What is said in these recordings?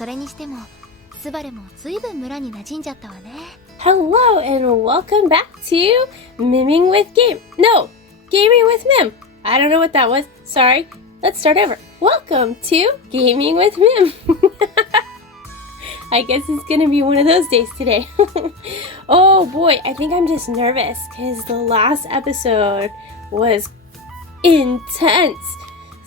それにしてもスバルもずいぶん村に馴染んじゃったわね。 Hello and welcome back to Mimming with Game. No, Gaming with Mim. I don't know what that was. Sorry. Let's start over. Welcome to Gaming with Mim. I guess it's gonna be one of those days today. Oh boy, I think I'm just nervous because the last episode was intense.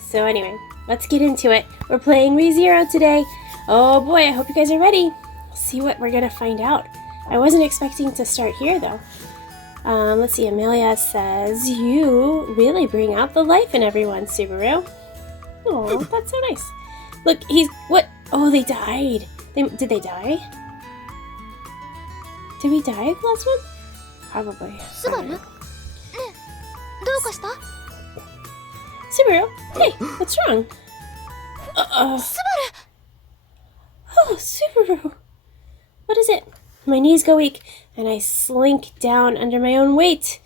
So anyway, let's get into it. We're playing ReZero today. Oh boy, I hope you guys are ready. We'll see what we're gonna find out. I wasn't expecting to start here though. Let's see, Amelia says, you really bring out the life in everyone, Subaru. Oh, that's so nice. Look, what? Oh, they died. Did they die? Did we die the last one? Probably. Subaru? Subaru? Hey, what's wrong? Subaru! Oh, Subaru! What is it? My knees go weak, and I slink down under my own weight.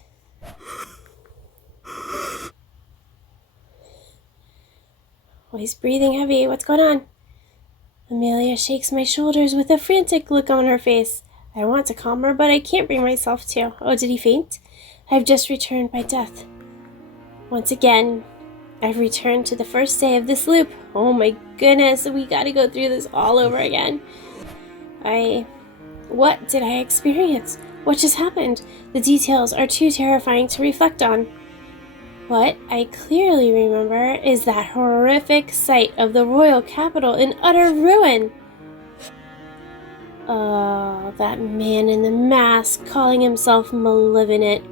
Oh, he's breathing heavy. What's going on? Amelia shakes my shoulders with a frantic look on her face. I want to calm her, but I can't bring myself to. Oh, did he faint? I've just returned by death. Once again, I've returned to the first day of this loop. Oh my goodness, we gotta go through this all over again. What did I experience? What just happened? The details are too terrifying to reflect on. What I clearly remember is that horrific sight of the royal capital in utter ruin. Oh, that man in the mask calling himself malevolent,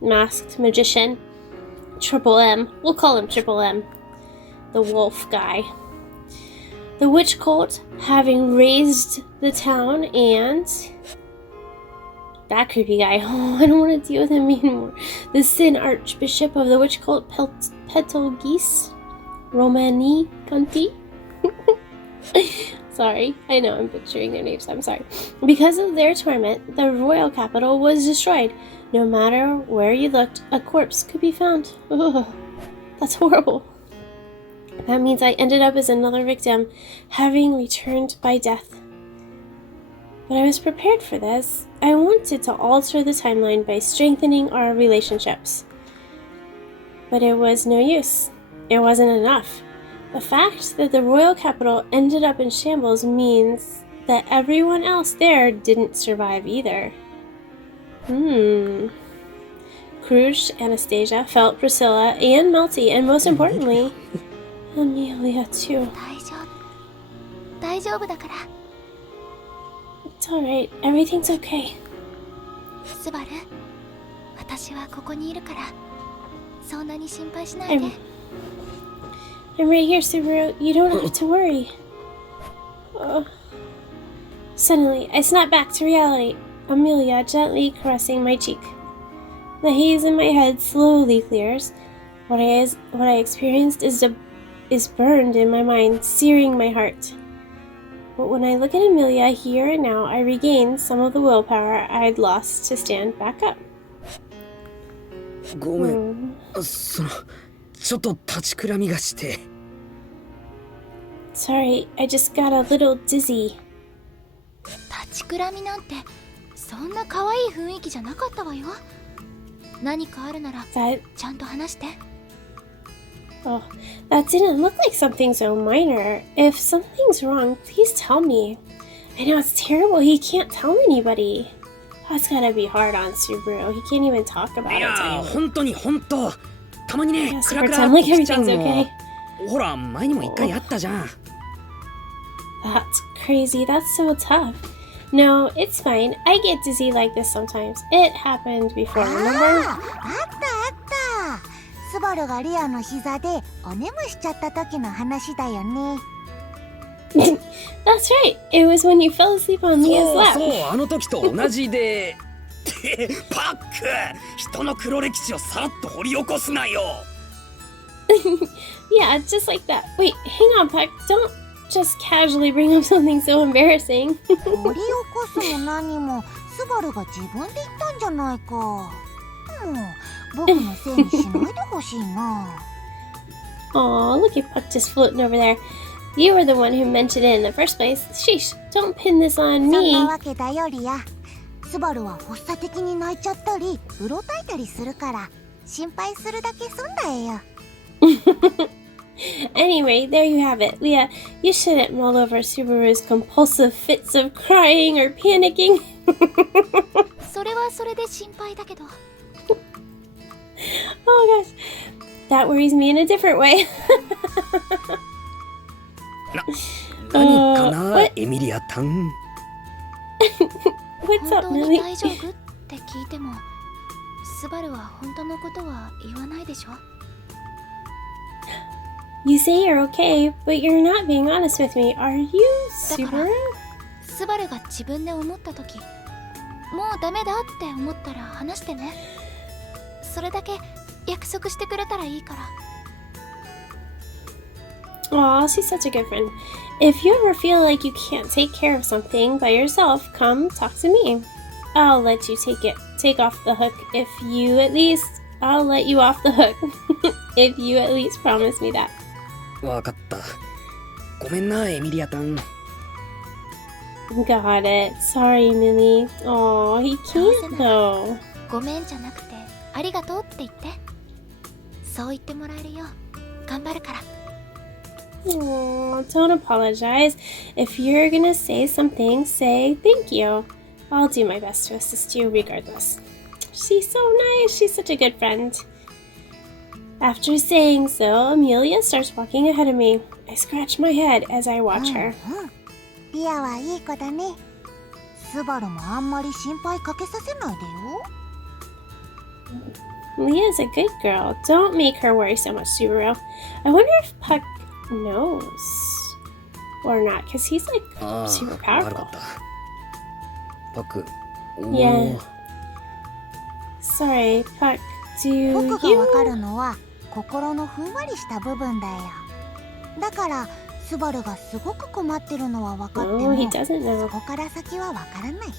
masked magician. Triple M. We'll call him Triple M. The wolf guy. The witch cult having raised the town and... that creepy guy. Oh, I don't want to deal with him anymore. The Sin Archbishop of the witch cult Petolgis Romani Conti. Sorry, I know I'm butchering their names. I'm sorry. Because of their torment, the royal capital was destroyed. No matter where you looked, a corpse could be found. Ugh, that's horrible. That means I ended up as another victim, having returned by death. But I was prepared for this. I wanted to alter the timeline by strengthening our relationships. But it was no use. It wasn't enough. The fact that the royal capital ended up in shambles means that everyone else there didn't survive either. Krush, Anastasia, Felt, Priscilla, and Melty, and most importantly, Amelia too. 大丈夫だから。 It's alright. Everything's okay. スバル、私はここにいるから、そんなに心配しないで。I'm right here, Subaru. You don't have to worry. Suddenly, I snapped back to reality. Amelia gently caressing my cheek. The haze in my head slowly clears. What I experienced is burned in my mind, searing my heart. But when I look at Amelia here and now, I regain some of the willpower I'd lost to stand back up. ごめん、ちょっと立ちくらみがして。Sorry, I just got a little dizzy. 立ちくらみなんてそんな可愛い雰囲気じゃなかったわよ。何かあるならちゃんと話して。 Oh, that didn't look like something so minor. If something's wrong, please tell me. I know it's terrible. He can't tell anybody. That's gotta be hard on Subaru. He can't even talk about it. いや、本当に本当。たまにね、クラクラ pretend like しちゃう everything's の。 okay. ほら、前にも一回あったじゃん。That's crazy. That's so tough. No, it's fine. I get dizzy like this sometimes. It happened before, remember? あったあった。スバルがリアの膝でお眠しちゃった時の話だよね。That's right. It was when you fell asleep on Mia's lap. そう、あの時と同じで。パック、人の黒歴史をさらっと掘り起こすなよ。Yeah, just like that. Wait, hang on, Puck. Don't just casually bring up something so embarrassing. 掘り起こすも何もスバルが自分で言ったんじゃないか。もう僕のせいにしないでほしいな。Aw, look at Puck just floating over there. You were the one who mentioned it in the first place. Sheesh, don't pin this on そん me. なわけだよリア。スバルは発作的に泣いちゃったりうろたえたりするから心配するだけ損だよ。Anyway, there you have it. Leah, you shouldn't mull over Subaru's compulsive fits of crying or panicking. それはそれで心配だけど。 Oh gosh, that worries me in a different way. 何かな、what? エミリアタン。 What's 本 up, 当に Lily? 大丈夫って聞いても、スバルは本当のことは言わないでしょ。 You say you're okay, but you're not being honest with me. Are you, だから Subaru? スバルが自分で思った時、もうダメだって思ったら話してね。それだけ約束してくれたらいいから。 Aw, she's such a good friend. If you ever feel like you can't take care of something by yourself, come talk to me. I'll let you take off the hook if you at least, I'll let you off the hook if you at least promise me that. わかった。ごめんな、エミリアタン。 Got it. Sorry, Millie. Aw, he can't though. ごめんじゃなくてありがとうって言って。そう言ってもらえるよう頑張るから。 Aw, don't apologize. If you're gonna say something, say thank you. I'll do my best to assist you regardless. She's so nice. She's such a good friend. After saying so, Amelia starts walking ahead of me. I scratch my head as I watch her. リアはいい子だね。スバルもあんまり心配かけさせないでよ。 Leah's a good girl. Don't make her worry so much, Subaru. I wonder if Puck knows or not, because he's like あ super あ、悪 powerful. かった。パク、お Yeah. ー Sorry, Puck. Do 僕がわか you? るのは心のふんわりした部分だよ。だからスバルがすごく困ってるのは分かって No, he も doesn't そ know. こから先は分からない。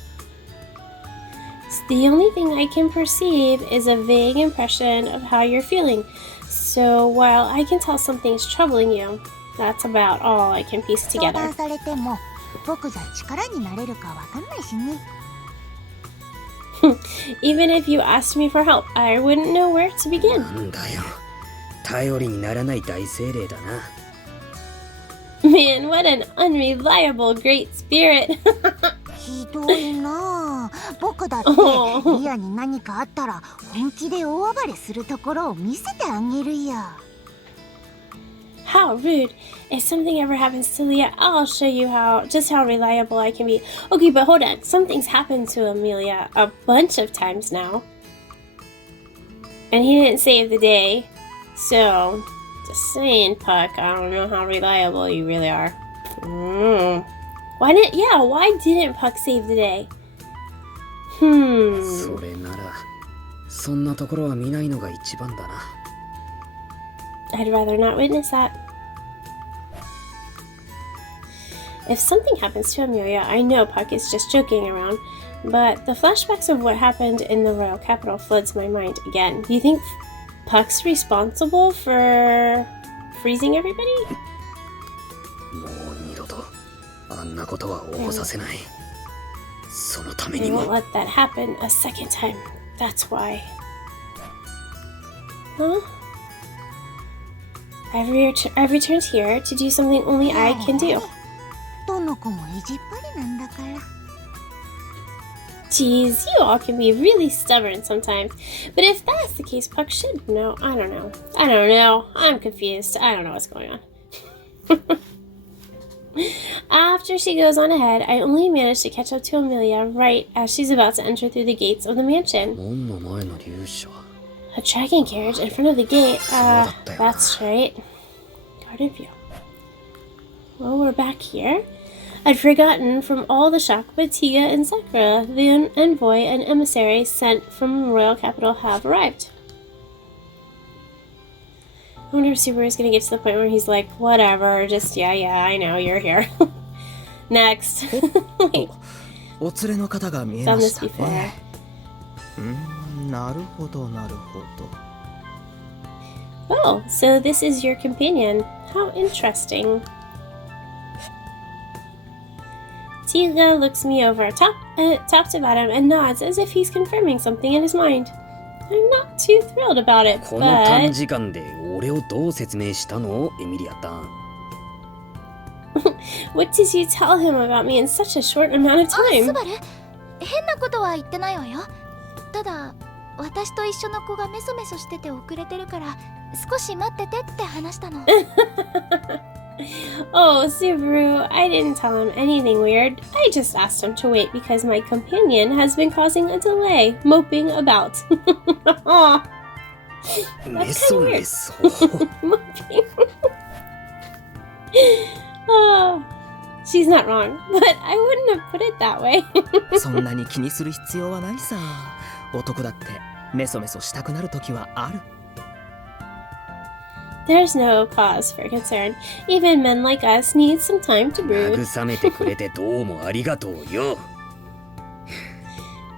The only thing I can perceive is a vague impression of how you're feeling. So while I can tell something's troubling you, that's about all I can piece 相 together. 談されても僕じゃ力になれるか分かんないしね。 Even if you asked me for help, I wouldn't know where to begin. なんだよ。頼りにならない大精霊だな。Man, what an unreliable great spirit. ひどいなあ。僕だってリアに何かあったら本気で大暴れするところを見せてあげるよ。 How rude. If something ever happens to Leah, I'll show you just how reliable I can be. Okay, but hold on. Something's happened to Amelia a bunch of times now. And he didn't save the day. So, just saying, Puck, I don't know how reliable you really are. Why didn't Puck save the day? それなら、そんなところは見ないのが一番だな。I'd rather not witness that. If something happens to Amelia, I know Puck is just joking around, but the flashbacks of what happened in the royal capital floods my mind again. Do you think Puck's responsible for freezing everybody? もう二度とあんなことは起こさせない。そのため I に won't も。 let that happen a second time. That's why. Huh? I've returned here to do something only I can do. どの子も意地っ張りなんだから。 Geez, you all can be really stubborn sometimes. But if that's the case, Puck should know. I don't know. I'm confused. I don't know what's going on. After she goes on ahead, I only manage to catch up to Amelia right as she's about to enter through the gates of the mansion. 門の前の竜車。 A dragon carriage in front of the gate. That's right. Guarded view. Well, we're back here. I'd forgotten from all the shock, but Tiga and Sakura, the envoy and emissary sent from royal capital, have arrived. I wonder if Subaru's gonna get to the point where he's like, whatever, just yeah, I know, you're here. Next. Wait, お連れの方が見え done まし this た before. ね。なるほどなるほど。Oh, so this is your companion. How interesting. Tiga looks me over top to bottom and nods as if he's confirming something in his mind. I'm not too thrilled about it, この短 but 時間で俺をどう説明したのエミリアタン。 what did you tell him about me in such a short amount of ス time? バル、変なことは言ってないわよ。ただ私と一緒の子がメソメソしてて遅れてるから少し待っててって話したの。Oh, Subaru, I didn't tell him anything weird. I just asked him to wait because my companion has been causing a delay, moping about. Aw, メソメソ。 moping. Oh, she's not wrong, but I wouldn't have put it that way. そんなに気にする必要はないさ。男だってメソメソしたくなる時はある。 There's no cause for concern. Even men like us need some time to brood. 慰めてくれてどうもありがとうよ。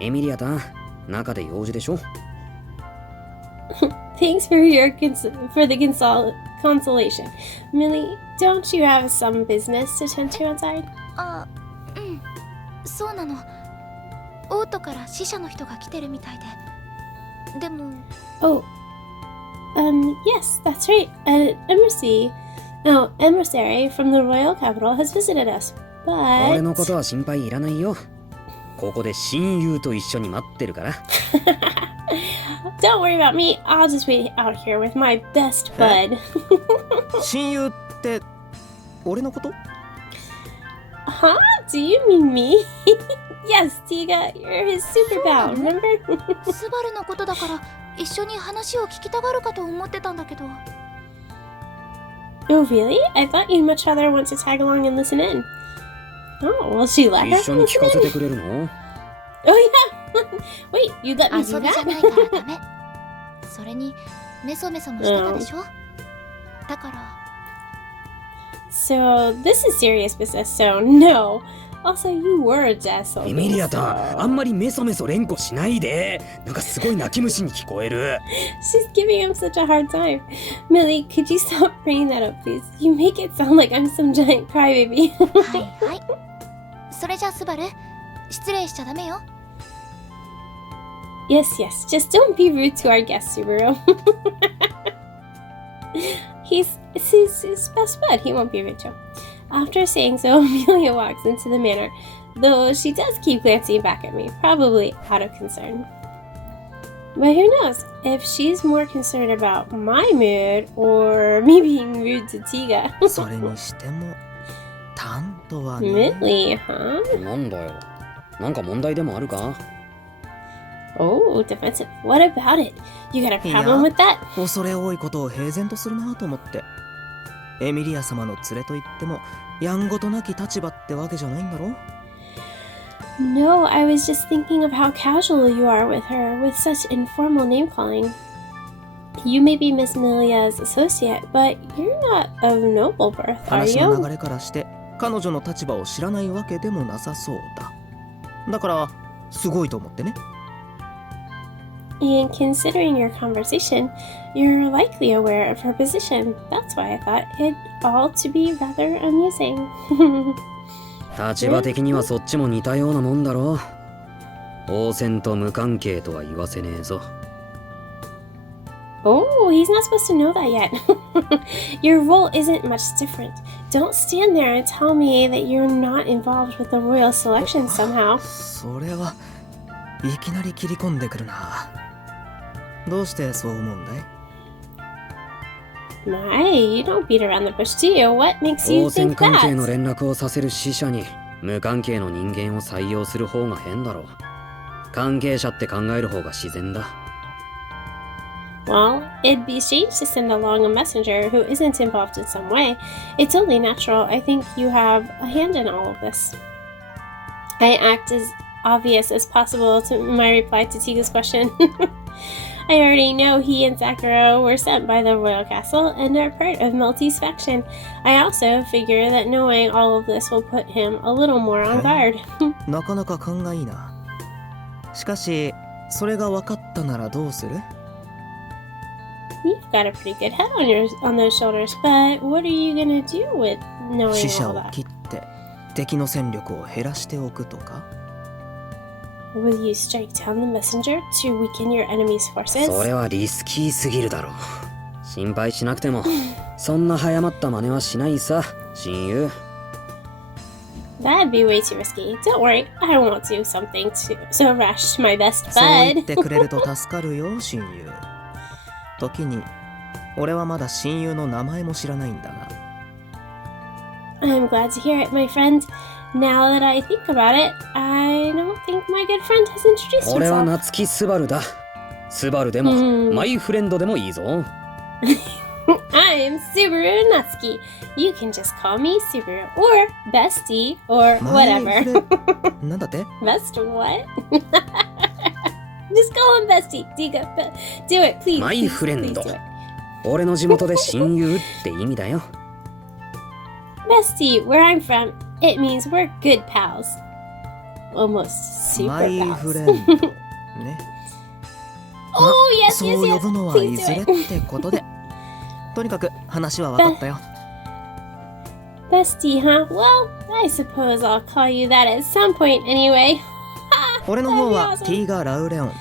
エミリアタン、中で用事でしょ。 Thanks for the consolation. Millie, don't you have some business to tend to outside? あ、うん、そうなの。オートから死者の人が来てるみたいで。でも Oh, yes, that's right. An emissary from the royal capital has visited us. 俺のこ But とは心配いらないよ。ここで親友と一緒に待ってるから。 don't worry about me. I'll just wait out here with my best bud. 親友って俺のこと？ Huh? Do you mean me? Yes, Tiga, you're his super pal, remember? スバルのことだから一緒に話を聞きたがるかと思ってたんだけど。 Oh, really? I thought you'd much rather want to tag along and listen in. Oh, will she let 一 us 緒に聞 listen かせ in? てくれるの？ Oh, yeah. Wait, you let me 遊 do びじゃない that? からダメ。それにメソメソもしてたでしょ。だから So, this is serious business, so no. Also, you were a jessel. エミリアタン、あんまりメソメソ連呼しないで。なんかすごい泣き虫に聞こえる。 She's giving him such a hard time. Millie, could you stop bringing that up, please? You make it sound like I'm some giant crybaby. はいはい。それじゃあスバル、失礼しちゃダメよ。 Yes, yes, just don't be rude to our guest, Subaru. It's his best bud, he won't be rude to him. After saying so, Amelia walks into the manor, though she does keep glancing back at me, probably out of concern. But who knows, if she's more concerned about my mood or me being rude to Tiga. それにしてもタンとはね。 Millie, huh? なんだよ。なんか問題でもあるか？ Oh, defensive. What about it? You got a problem with that? 恐れ多いことを平然とするなと思って。エミリア様の連れといってもやんごとなき立場ってわけじゃないんだろ？ No, I was just thinking of how casual you are with her, with such informal name calling. You may be Miss Milia's associate, but you're not of noble birth, are 話の you? 流れからして彼女の立場を知らないわけでもなさそうだ。だからすごいと思ってね。 And considering your conversation, you're likely aware of her position. That's why I thought it all to be rather amusing. 立場的にはそっちも似たようなもんだろう。応戦と無関係とは言わせねえぞ。 Oh, he's not supposed to know that yet. Your role isn't much different. Don't stand there and tell me that you're not involved with the royal selection somehow. それはいきなり切り込んでくるな。どうしてそう思うんだい？ My, you don't beat around the bush, do you? What makes you 応戦 think 関係の that? 連絡をさせる使者に無関係の人間を採用する方が変だろう。関係者って考える方が自然だ。 Well, it'd be strange to send along a messenger who isn't involved in some way. It's only natural. I think you have a hand in all of this. I act as obvious as possible to my reply to Tiga's question. I already know he and Sakura were sent by the royal castle and are part of Melty's faction. I also figure that knowing all of this will put him a little more on guard. なかなか勘がいいな。しかしそれが分かったならどうする？ You've got a pretty good head on those shoulders, but what are you gonna do with 死 knowing 者 all を that? 切って敵の戦力を減らしておくとか？ Will you strike down the messenger to weaken your enemy's forces? それはリスキーすぎるだろう。心配しなくてもそんな早まった真似はしないさ、親友。 That'd be way too risky. Don't worry, I won't do something so rash to my best そう言っ bud. てくれると助かるよ、親友。時に俺はまだ親友の名前も知らないんだが。 I'm glad to hear it, my friend. Now that I think about it, I don't think my good friend has introduced 俺は himself. 夏木スバルだ。スバルでも、マイフレンドでもいいぞ。I'm Subaru Natsuki. You can just call me Subaru or Bestie or マイ whatever. フレなんだって？ Best what? Just call him Bestie. Diga, do it, please. マイフレン Please ド do it. 俺の地元で親友って意味だよ。 Bestie, where I'm from, it means we're good pals. Almost super マイ pals. フレンドね。 Oh, yes, そう yes, 呼ぶの yes. は Please いずれ do っ it. てことで。とにかく話は分かったよ。 Bestie, huh? Well, I suppose I'll call you that at some point anyway. 俺の方 That'd は be awesome. ティーガ・ラウレオン。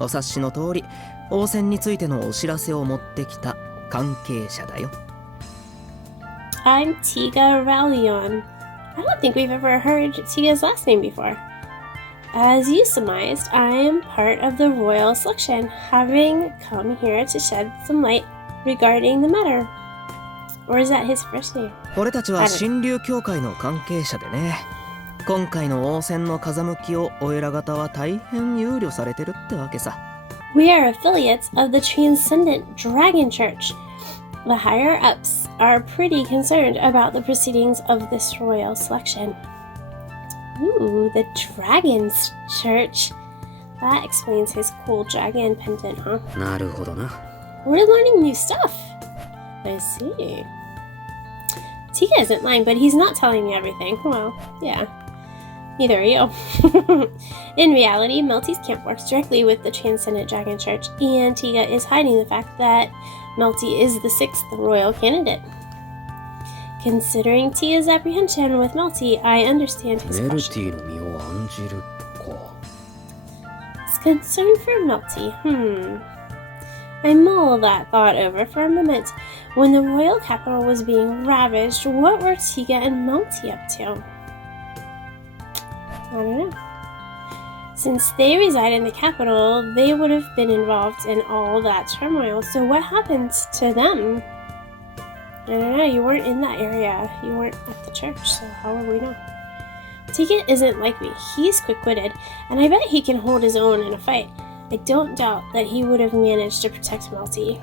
お察しの通り、王戦についてのお知らせを持ってきた関係者だよ。 I'm Tiga Rallion. I don't think we've ever heard Tiga's last name before. As you surmised, I am part of the royal selection, having come here to shed some light regarding the matter. Or is that his first name? 俺たちは神竜協会の関係者でね。今回の王戦の風向きをお偉方は大変憂慮されてるってわけさ。 We are affiliates of the Transcendent Dragon Church. The higher ups are pretty concerned about the proceedings of this royal selection. Ooh, the Dragon's Church. That explains his cool dragon pendant, huh? なるほどな。 We're learning new stuff. I see. Tika isn't lying, but he's not telling me everything. Well, yeah. Neither are you. In reality, Melty's camp works directly with the Transcendent Dragon Church, and Tika is hiding the fact that Melty is the 6th royal candidate. Considering Tika's apprehension with Melty, I understand his メル question. ティの身を案じるか。 His concern for Melty. I mull that thought over for a moment. When the royal capital was being ravaged, what were Tika and Melty up to? I don't know. Since they reside in the capital, they would have been involved in all that turmoil. So what happened to them? I don't know. You weren't in that area. You weren't at the church, so how will we know? Tika isn't like me. He's quick-witted, and I bet he can hold his own in a fight. I don't doubt that he would have managed to protect Melty.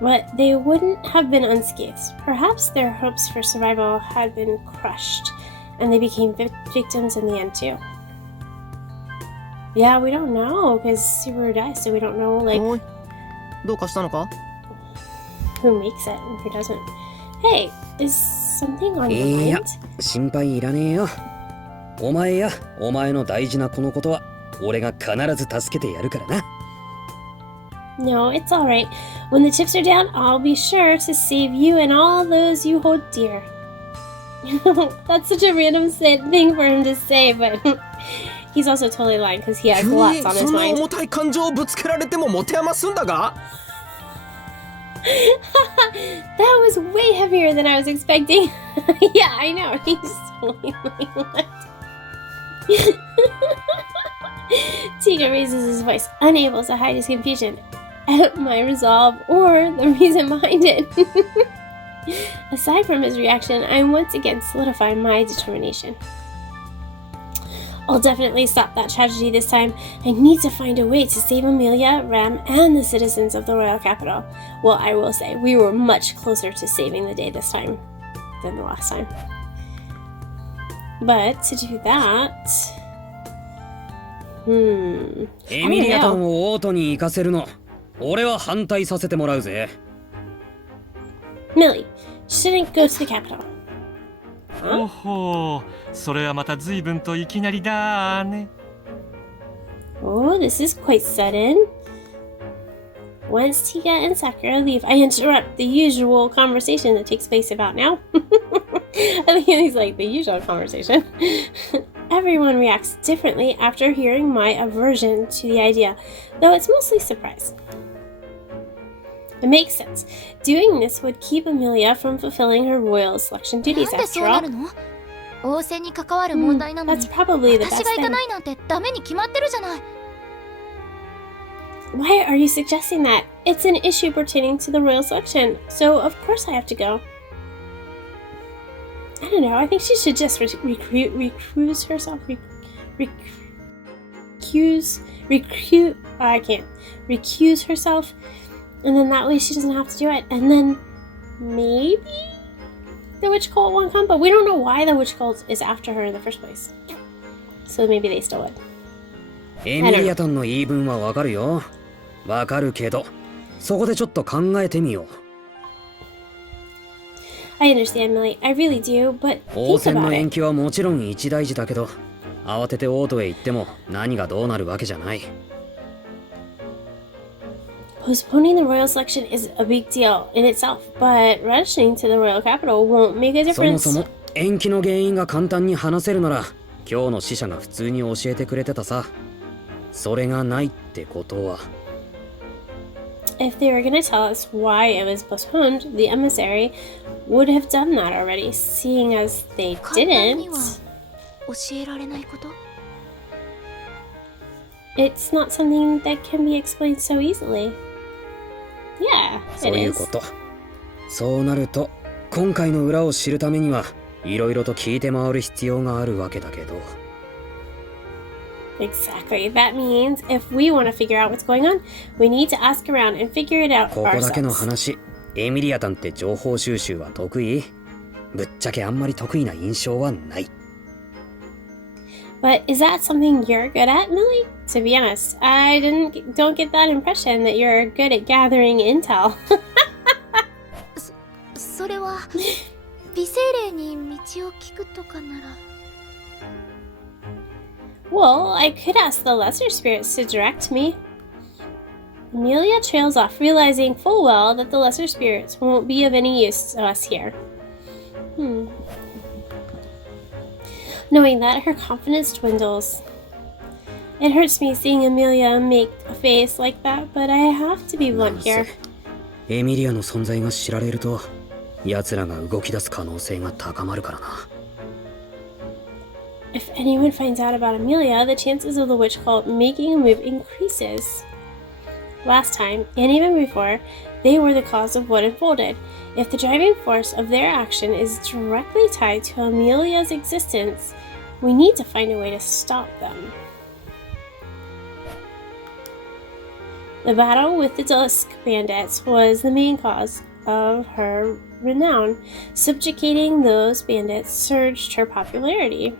But they wouldn't have been unscathed. Perhaps their hopes for survival had been crushed, and they became victims in the end too. Yeah, we don't know, because Subaru dies, so we don't know, like, おい、どうかしたのか？ who makes it and who doesn't. Hey, is something on い your や mind? 心配いらねえよ。お前やお前の大事なこのことは俺が必ず助けてやるからな。 No, it's alright. When the chips are down, I'll be sure to save you and all those you hold dear. That's such a random thing for him to say, but he's also totally lying because he has 急 lots に on そ his んな mind. 重たい感情をぶつけられても持て余すんだが？ That was way heavier than I was expecting. Yeah, I know. He's totally lying. What? Tika raises his voice, unable to hide his confusion at my resolve or the reason behind it. Aside from his reaction, I once again solidify my determination. I'll definitely stop that tragedy this time. I need to find a way to save Amelia, Ram, and the citizens of the royal capital. Well, I will say, we were much closer to saving the day this time than the last time. But to do that... エミリアタンをオートに行かせるの俺は反対させてもらうぜ。 Millie, shouldn't go to the capital. おほう、それはまた随分といきなりだね。 Oh, this is quite sudden. Once Tika and Sakura leave, I interrupt the usual conversation that takes place about now. I think he's like the usual conversation. Everyone reacts differently after hearing my aversion to the idea, though it's mostly surprise. It makes sense. Doing this would keep Amelia from fulfilling her royal selection なん duties で after そうな all. るの？王政に関わる問題なの That's に probably the 私 best が行か thing. ないなんてダメに決まってるじゃない。 Why are you suggesting that? It's an issue pertaining to the royal selection, so of course I have to go. I don't know, I think she should just recuse herself. Recuse herself, and then that way she doesn't have to do it. And then maybe the witch cult won't come, but we don't know why the witch cult is after her in the first place. So maybe they still would. エミリアタンの言い分はわかるよ。わかるけど、そこでちょっと考えてみよう。I understand, Millie. I really do, but 王 think 戦の about 延 it. 期はもちろん一大事だけど、慌てて王都へ行っても何がどうなるわけじゃない。Postponing the royal selection is a big deal in itself, but rushing to the royal capital won't make a そも difference. そも延期の原因が簡単に話せるなら、今日の使者が普通に教えてくれてたさ。それがないってことは。If they were going to tell us why it was postponed, the emissary would have done that already, seeing as they 簡単に didn't. は教えられないこと？ It's not something that can be explained so easily. Yeah, そ it ういう is. こと。そうなると、今回の裏を知るためには、いろいろと聞いて回る必要があるわけだけど。Exactly. That means if we want to figure out what's going on, we need to ask around and figure it out ここだけの ourselves. 話、エミリアタンって情報収集は得意？ぶっちゃけあんまり得意な印象はない。But is that something you're good at, Millie? To be honest, I don't get that impression that you're good at gathering intel. それは美精霊に道を聞くとかなら。 Well, I could ask the lesser spirits to direct me. Amelia trails off, realizing full well that the lesser spirits won't be of any use to us here. Knowing that, her confidence dwindles. It hurts me seeing Amelia make a face like that, but I have to be な blunt んせ here. エミリアの存在が知られると、奴らが動き出す可能性が高まるからな。If anyone finds out about Amelia, the chances of the witch cult making a move increases. Last time, and even before, they were the cause of what unfolded. If the driving force of their action is directly tied to Amelia's existence, we need to find a way to stop them. The battle with the Dusk Bandits was the main cause of her renown. Subjugating those bandits surged her popularity.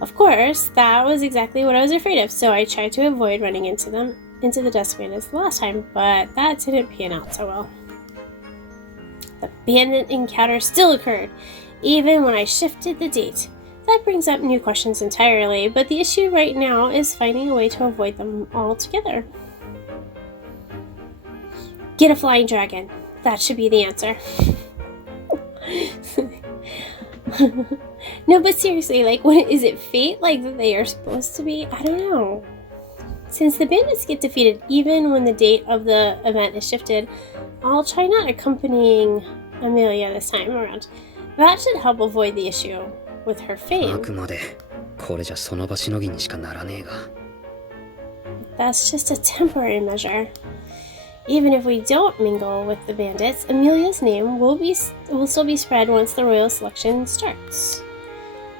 Of course, that was exactly what I was afraid of, so I tried to avoid running into the Dusk Bandits the last time, but that didn't pan out so well. The bandit encounter still occurred, even when I shifted the date. That brings up new questions entirely, but the issue right now is finding a way to avoid them altogether. Get a flying dragon. That should be the answer. No, but seriously, like, what is it fate like that they are supposed to be? I don't know. Since the bandits get defeated even when the date of the event is shifted, I'll try not accompanying Amelia this time around. That should help avoid the issue with her あ fame. くまでこれじゃその場しのぎにしかならねえが。 That's just a temporary measure. Even if we don't mingle with the bandits, Amelia's name will still be spread once the royal selection starts.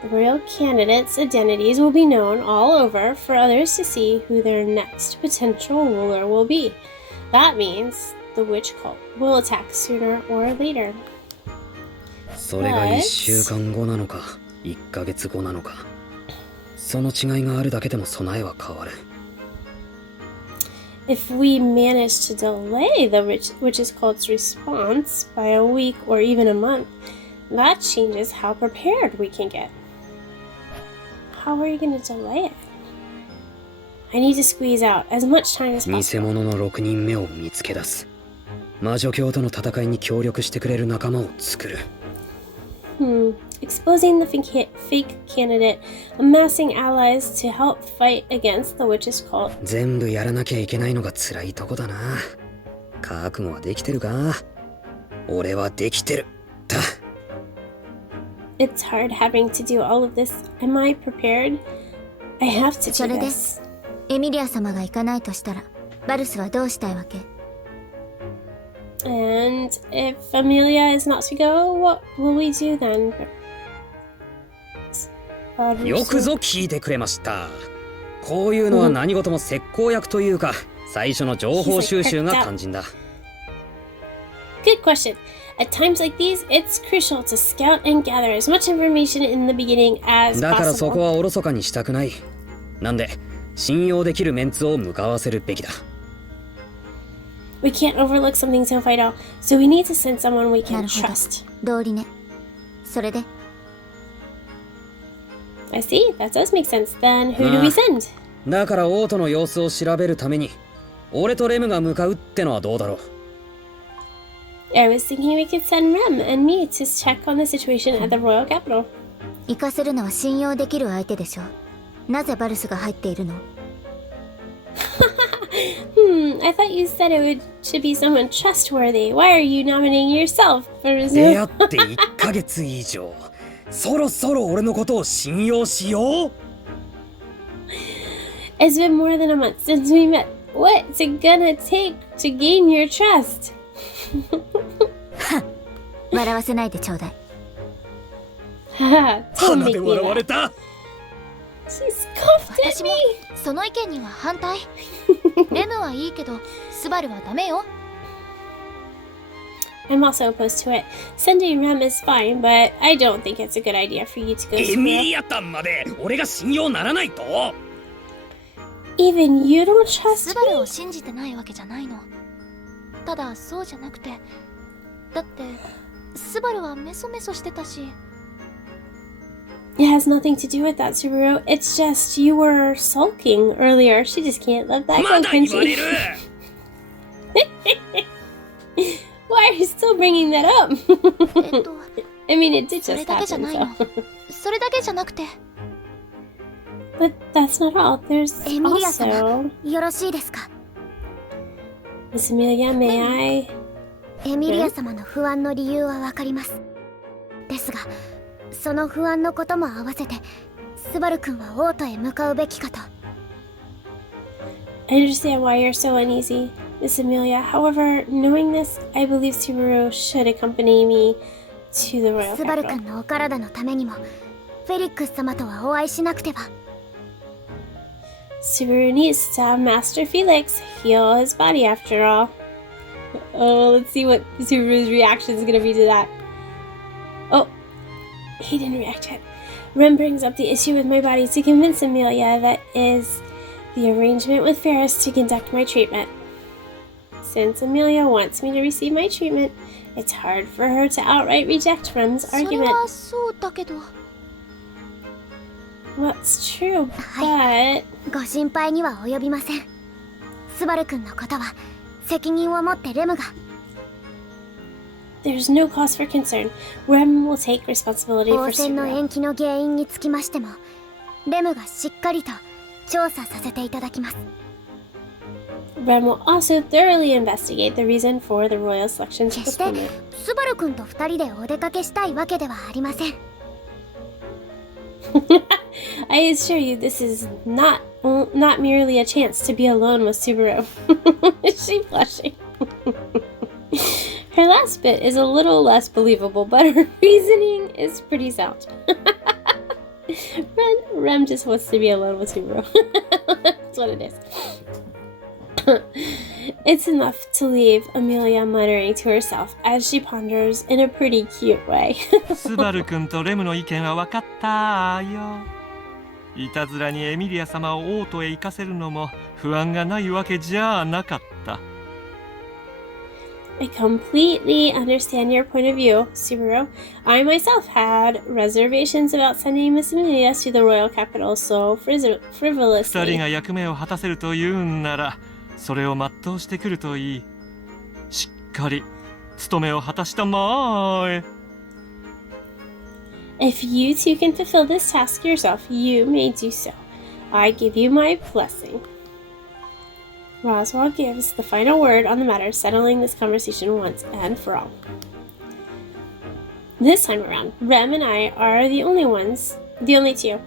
The royal candidates' identities will be known all over for others to see who their next potential ruler will be. That means the witch cult will attack sooner or later. それが1週間後なのか、1ヶ月後なのか。その違いがあるだけでも備えは変わる。If we manage to delay the witch's cult's response by a week or even a month, that changes how prepared we can get. How are you going to delay it? I need to squeeze out as much time as 偽 possible. 物の6人目を見つけ出す。魔女教との戦いに協力してくれる仲間を作る。Exposing the fake candidate, amassing allies to help fight against the witch's cult. 全部やらなきゃいけないのが辛いとこだな。覚悟はできてるか？俺はできてる。だ。It's hard having to do all of this. Am I prepared? I have to そ do れで this. エミリア様が行かないとしたらバルスはどうしたいわけ？ And if Amelia is not to go, what will we do then? よくぞ聞いてくれました。こういうのは何事も石膏役というか、最初の情報収集が肝心だ。Good question. At times like these, it's crucial to scout and gather as much information in the beginning as だからそこ possible. はおろそかにしたくない。なんで、信用できるメンツを向かわせるべきだ。We can't overlook something so vital, so we need to send someone we な can るほど。 trust. 道理ね。それで I see. That does make sense. Then who do we send? だからオートの様子を調べるために、俺とレムが向かうってのはどうだろう。I was thinking we could send Rem and me to check on the situation at the royal capital. 行かせるのは信用できる相手でしょ。なぜバルスが入っているの？ I thought you said it should be someone trustworthy. Why are you nominating yourself for 出会って1ヶ月以上。そろそろ俺のことを信用しよう。It's been more than a month since we met. What's it gonna take to gain your trust? 笑わせないでちょうだい。 Haha, don't 鼻 make で me 笑わ laugh. れた。 She scoffed at 私も me. その意見には反対。レムはいいけどスバルはダメよ。 I'm also opposed to it. Sending Rem is fine, but I don't think it's a good idea for you to go エミ to リアタンまで俺が信用ならないと。 Even you don't ス trust バル me? を信じてないわけじゃないの。ただそうじゃなくて、だってスバルはメソメソしてたし。 It has nothing to do with that, Subaru. It's just you were sulking earlier. She just can't let that ま go, だ can 言われ she? る。 Why are you still bringing that up? と I mean, it did それ just だけじゃ happen, ないの。 so. それだけじゃなくて。 But that's not all. There's Emilia also... よろしいですか？ Miss Amelia, may I? エミリア様の不安の理由はわかります。ですが、その不安のことも合わせて、スバル君はオートへ向かうべきかと。I understand why you're so uneasy, Miss Amelia. However, knowing this, I believe Subaru should accompany me to the royal スバル capital. 君のお体のためにも、フェリックス様とはお会いしなくては。Subaru needs to have Master Felix heal his body after all. Oh, let's see what Subaru's reaction is gonna be to that. Oh, he didn't react yet. Rem brings up the issue with my body to convince Amelia that is the arrangement with Ferris to conduct my treatment. Since Amelia wants me to receive my treatment, it's hard for her to outright reject Rem's それ argument. はそうだけど。 Well, it's true, but ご心配には及びません。スバル君のことは責任を持ってレムが。 there's no cause for concern. Rem will take responsibility 応 for 戦の Subaru. 延期の原因につきましても、レムがしっかりと調査させていただきます。 Rem will also thoroughly investigate the reason for the royal selection 決して postponement. スバル君と二人でお出かけしたいわけではありません。 I assure you, this is not merely a chance to be alone with Subaru. Is she blushing? Her last bit is a little less believable, but her reasoning is pretty sound. Rem just wants to be alone with Subaru. That's what it is. It's enough to leave Amelia muttering to herself as she ponders in a pretty cute way. スバル君とレムの意見は分かったよ。いたずらにエミリア様をオートへ行かせるのも不安がないわけじゃなかった。I completely understand your point of view, Subaru. I myself had reservations about sending Miss Amelia to the royal capital so 二人 frivolously. が役目を果たせるというんならそれを全うしてくるといい。しっかり務めを果たしたまえ。 If you two can fulfill this task yourself, you may do so. I give you my blessing. Roswell gives the final word on the matter, settling this conversation once and for all. This time around, Rem and I are the only two,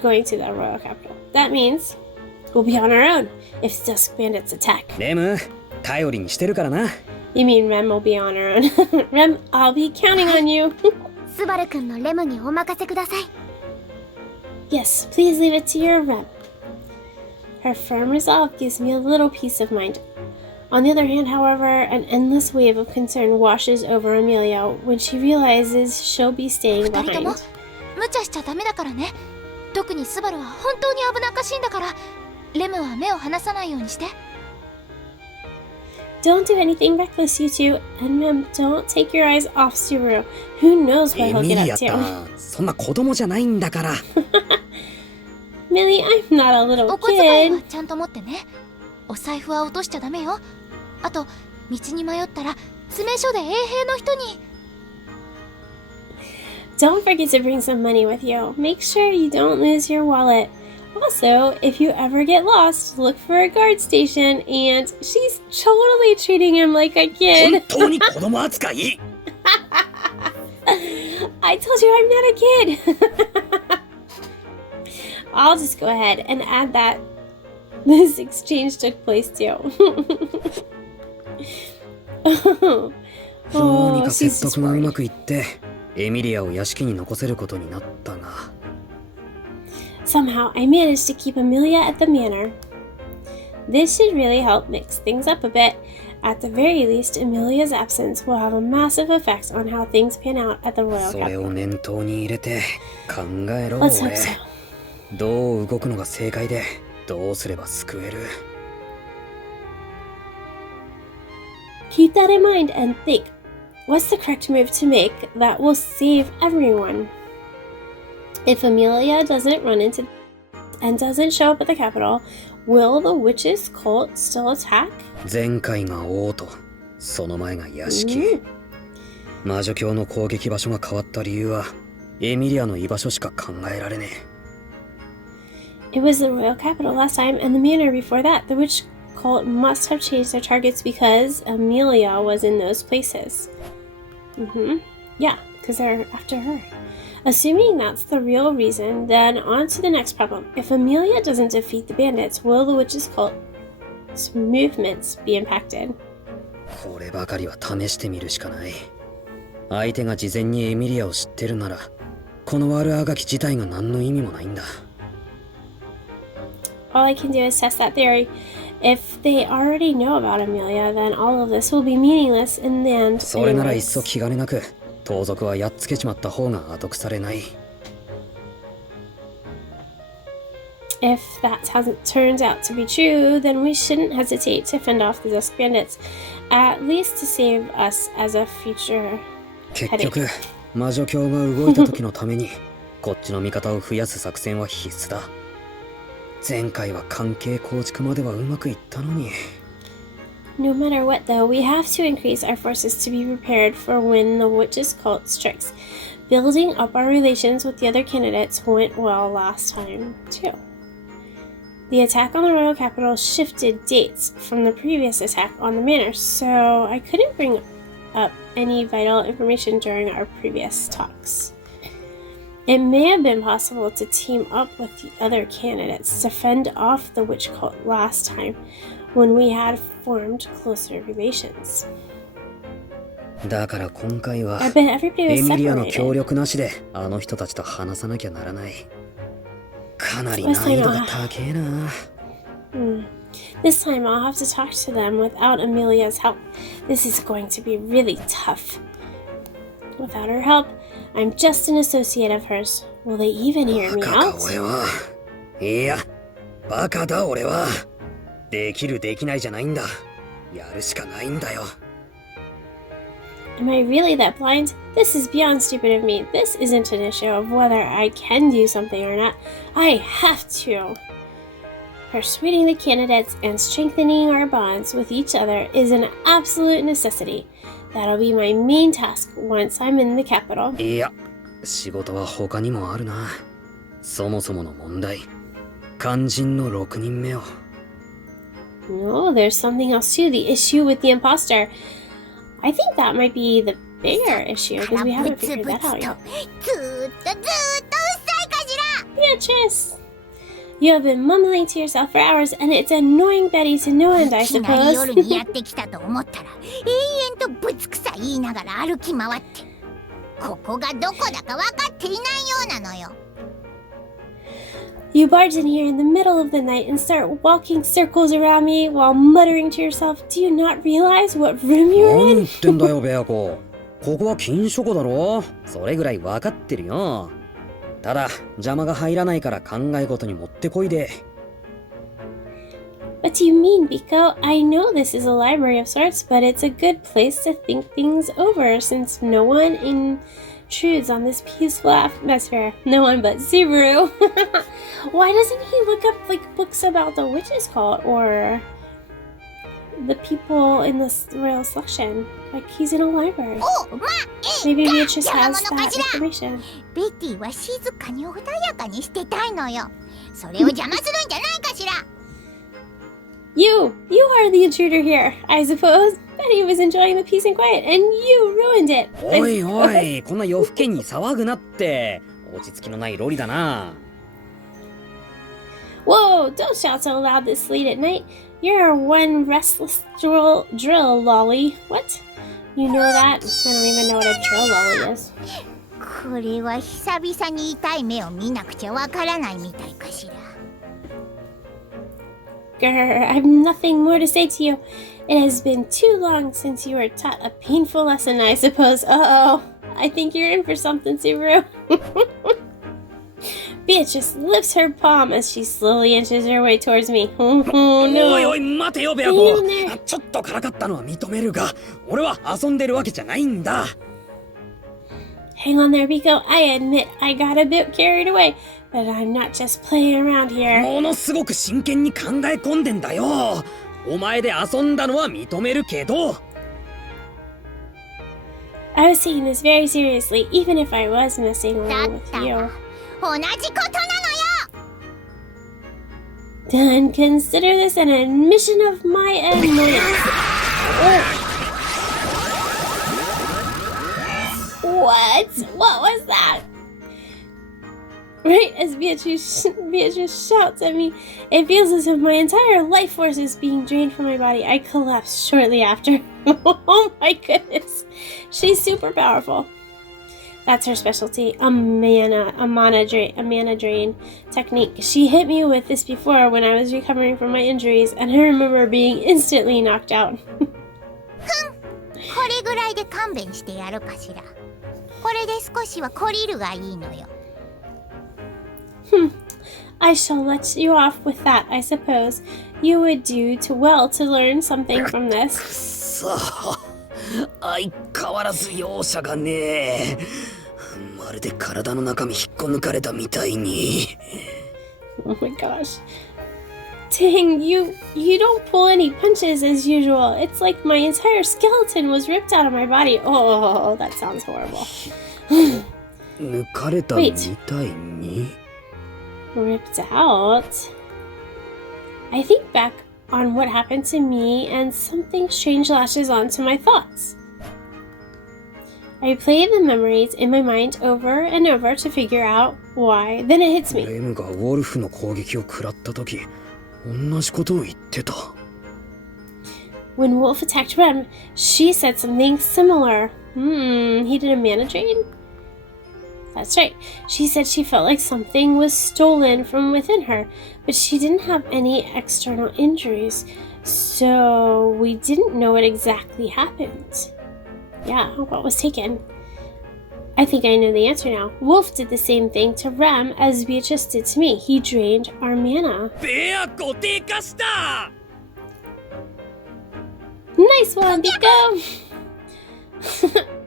going to the royal capital. That means we'll be on our own if the Dusk Bandits attack. レム、頼りにしてるからな。 You mean Rem will be on her own? Rem, I'll be counting on you. スバル君のレムにお任せください。 Yes, please leave it to your Rem. Her firm resolve gives me a little peace of mind. On the other hand, however, an endless wave of concern washes over Amelia when she realizes she'll be staying 二人とも behind. 無茶しちゃダメだからね。特にスバルは本当に危なっかしいんだから、レムは目を離さないようにして。 Don't do anything reckless, you two. And Rem, don't take your eyes off Subaru. Who knows what エ he'll ミ get リア up さ to. ん、そんな子供じゃないんだから。 Millie, I'm not a little お小遣い kid. はちゃんと持ってね。お財布は落としちゃダメよ。あと道に迷ったら詰め所で衛兵の人に。 Don't forget to bring some money with you. Make sure you don't lose your wallet. Also, if you ever get lost, look for a guard station. And she's totally treating him like a 本 kid. 当に子供扱い。 I told you I'm not a kid. I'll just go ahead and add that this exchange took place too. どうにか she's 説 just 得がう worried. まくいってエミリアを屋敷に残せることになったが Somehow, I managed to keep Amelia at the manor. This should really help mix things up a bit. At the very least, Amelia's absence will have a massive effect on how things pan out at the royal それ capital. を念頭に入れて考えろ Let's hope 俺 so. どう動くのが正解でどうすれば救える Keep that in mind and think. What's the correct move to make that will save everyone? If Amelia doesn't run into and doesn't show up at the capital, will the witch's cult still attack? 前回が王都その前が屋敷、 Mm. 魔女教の攻撃場所が変わった理由はエミリアの居場所しか考えられね It was the royal capital last time and the manor before that. The witch cult must have changed their targets because Amelia was in those places. Yeah, because they're after her. Assuming that's the real reason, then on to the next problem. If Amelia doesn't defeat the bandits, will the witch's cult's movements be impacted? こればかりは試してみるしかない相手が事前にエミリアを知ってるならこの悪あがき自体が何の意味もないんだ All I can do is test that theory. If they already know about Amelia, then all of this will be meaningless in the end. それならいっ anyways. そ気兼ねなく盗賊はやっつけちまった方が後腐れない If that turns out to be true, then we shouldn't hesitate to fend off the Dusk Bandits, at least to save us as a future 結局魔女教が動いた時のためにこっちの味方を増やす作戦は必須だ前回は関係構築まではうまくいったのに No matter what, though, we have to increase our forces to be prepared for when the witch's cult strikes. Building up our relations with the other candidates went well last time, too. The attack on the royal capital shifted dates from the previous attack on the manor, so I couldn't bring up any vital information during our previous talks. It may have been possible to team up with the other candidates to fend off the witch cult last time when we had formed closer relations. だから今回は I bet everybody エ was ミリアの協 separated. 力なしであの人たちと話さなきゃならないかなり難易度が高えな This time I'll have to talk to them without Amelia's help. This is going to be really tough. Without her help, I'm just an associate of hers. Will they even hear me バカか out? 俺はいやバカだ俺はできるできないじゃないんだやるしかないんだよ。 Am I really that blind? This is beyond stupid of me. This isn't an issue of whether I can do something or not. I have to. Persuading the candidates and strengthening our bonds with each other is an absolute necessity. That'll be my main task once I'm in the capital. いや、仕事は他にもあるな。そもそもの問題、肝心の6人目を。 No, there's something else too. The issue with the imposter. I think that might be the bigger issue because we haven't figured that out yet. ずーっとうっさいかしら。 Beatrice! You have been mumbling to yourself for hours and it's annoying Betty to no end, I いきなり suppose. 夜にやってきたと思ったら永遠とぶつくさ言いながら歩き回ってここがどこだか分かっていないようなのよ。 You barge in here in the middle of the night and start walking circles around me while muttering to yourself, do you not realize what room you're 何 in? 言ってんだよ、ベアコ。ここは禁書庫だろ。それぐらい分かってるよ。ただ、邪魔が入らないから考え事にもってこいで。What do you mean, Beako? I know this is a library of sorts, but it's a good place to think things over since no one intrudes on this peaceful atmosphere. No one but Subaru. Why doesn't he look up like books about the witches cult or the people in this royal selection? Like he's in a library. おまあ Maybe Beatrice 邪魔 has 者か that しら。 information. ベティは静かに穏やかにしてたいのよ。それを邪魔するんじゃないかしら。 You are the intruder here, I suppose. Betty was enjoying the peace and quiet, and you ruined it. おいおい、こんな夜更けに騒ぐなって。落ち着きのないロリだな。 Whoa, don't shout so loud this late at night. You're one restless drill lolly. What? You know that? I don't even know what a drill lolly is. これは久々に痛い目を見なくちゃわからないみたいかしら。 Grr, I have nothing more to say to you. It has been too long since you were taught a painful lesson, I suppose. Uh-oh, I think you're in for something, Subaru. Beatrice lifts her palm as she slowly inches her way towards me. Oh おい no. おい、待てよ、ベアいいコよね。ちょっとからかったのは認めるが、俺は遊んでるわけじゃないんだ。 Hang on there, Beako. I admit I got a bit carried away, but I'm not just playing around here. ものすごく真剣に考え込んでんだよ。お前で遊んだのは認めるけど。 I was taking this very seriously, even if I was messing だ along っ with た you. ら同じことなのよ。 Then consider this an admission of my annoyance. What? What was that? Right as Beatrice shouts at me, it feels as if my entire life force is being drained from my body. I collapse shortly after. Oh my goodness. She's super powerful. That's her specialty, a mana drain technique. She hit me with this before when I was recovering from my injuries, and I remember being instantly knocked out. これぐらいで勘弁してやるかしら。これで少しは懲りるがいいのよ。 I shall let you off with that, I suppose. You would do well to learn something from this. さあ、相変わらず容赦がねえ。まるで体の中身引っこ抜かれたみたいに。 Oh my gosh. Dang, you don't pull any punches as usual. It's like my entire skeleton was ripped out of my body. Oh, that sounds horrible. 抜かれたみたいに。 Ripped out? I think back on what happened to me and something strange lashes onto my thoughts. I play the memories in my mind over and over to figure out why. Then it hits me. レムがウォルフの攻撃を食らった時、同じことを言ってた。 When Wolf attacked Rem, she said something similar. He did a mana drain? That's right. She said she felt like something was stolen from within her, but she didn't have any external injuries, so we didn't know what exactly happened. Yeah, what was taken? I think I know the answer now. Wolf did the same thing to Rem as Beatrice did to me. He drained our mana. ベアコ低下した。Nice one, Beako!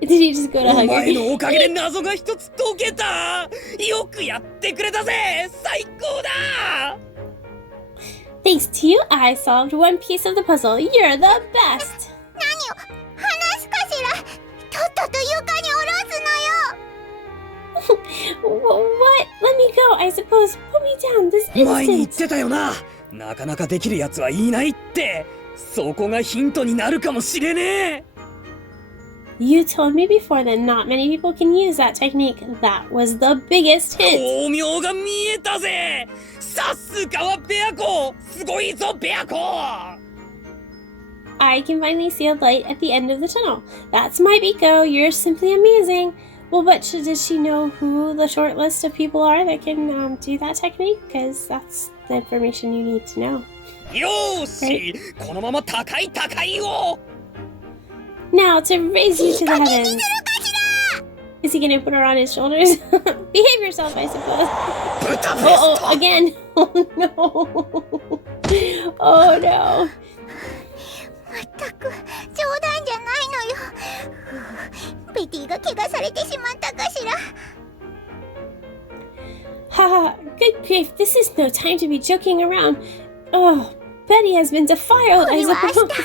Did he just go to お hug 前 her? のおかげで謎が一つ解けた。よくやってくれたぜ。最高だ。 Thanks to you, I solved one piece of the puzzle. You're the best! 話すかしら。とっとと床に下ろすのよ。 What? Let me go, I suppose. Put me down this 前に言っ instant. てたよな。なかなかできるやつはいないって。そこがヒントになるかもしれねえ。 You told me before that not many people can use that technique. That was the biggest hint. 巧妙が見えたぜ。さすがはベアコ。すごいぞベアコ。 I can finally see a light at the end of the tunnel. That's my Beako. You're simply amazing. Well, but does she know who the short list of people are that can do that technique? Because that's the information you need to know. よーし、このまま高い高いを。 Now to raise you to the heavens. Is he gonna put her on his shoulders? Behave yourself, I suppose. ブタペス Oh, ト。 again. Oh no. Oh no. まったく冗談じゃないのよ。ベティが怪我されてしまったかしら。 Haha, good grief, this is no time to be joking around. Oh, Betty has been defiled, こ I れは明日 suppose. 兄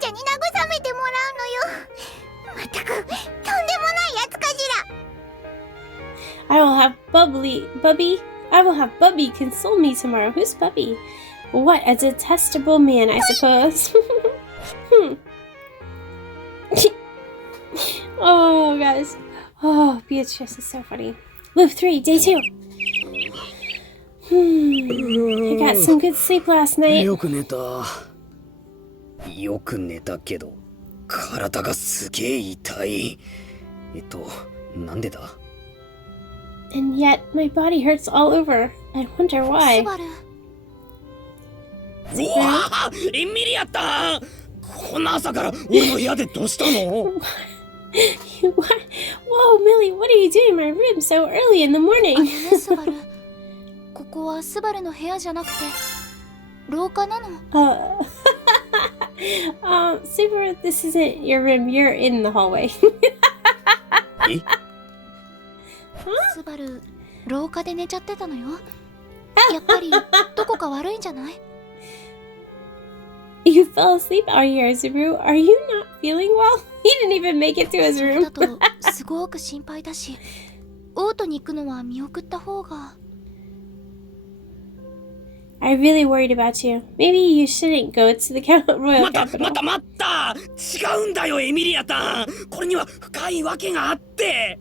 ちゃんに慰めてもらうのよ。まったくとんでもないやつかしら。 I will have I will have Bubby console me tomorrow. Who's Bubby? What a detestable man, I suppose. Oh, guys. Oh, Beatrice is so funny. Loop 3, day 2. I got some good sleep last night. よく寝た。よく寝たけど、体がすげえ痛い。なんでだ？ And yet, my body hurts all over. I wonder ス why. バル、うわー、エミリアったん。こんな朝から俺の部屋でどうしたの？ What? Whoa, Millie, what are you doing in my room so early in the あの morning? ねスバル、ここはスバルの部屋じゃなくて廊下なの。Subaru, this isn't your room. You're in the hallway. え？スバル、廊下で寝ちゃってたのよ。やっぱりどこか悪いんじゃない？ You fell asleep out here, Subaru. Are you not feeling well? He didn't even make it to his それ room. だとすごく心配だし、オートに行くのは見送った方が。 I really worried about you. Maybe you shouldn't go to the Royal 待った Capital. 待った待った。違うんだよエミリアたん。これには深いわけがあって。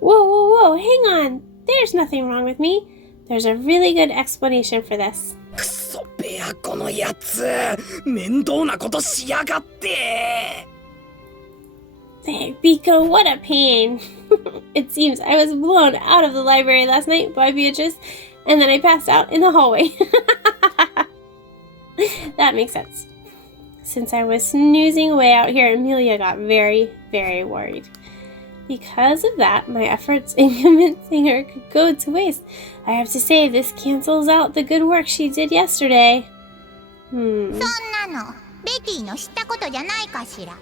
Whoa, whoa, whoa, hang on. There's nothing wrong with me. There's a really good explanation for this. くそベアコのやつ。面倒なことしやがって。 Hey, Beako, what a pain. It seems I was blown out of the library last night by Beatrice, and then I passed out in the hallway. That makes sense. Since I was snoozing away out here, Amelia got very, very worried. Because of that, my efforts in convincing her could go to waste. I have to say, this cancels out the good work she did yesterday. そんなのベティの知ったことじゃないかしら。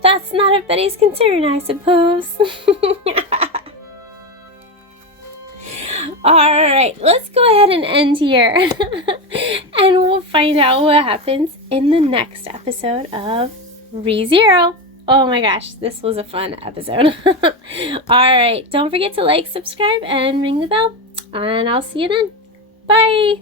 That's not a Betty's concern, I suppose. Alright, let's go ahead and end here. And we'll find out what happens in the next episode of ReZero. Oh my gosh, this was a fun episode. Alright, don't forget to like, subscribe, and ring the bell. And I'll see you then. Bye!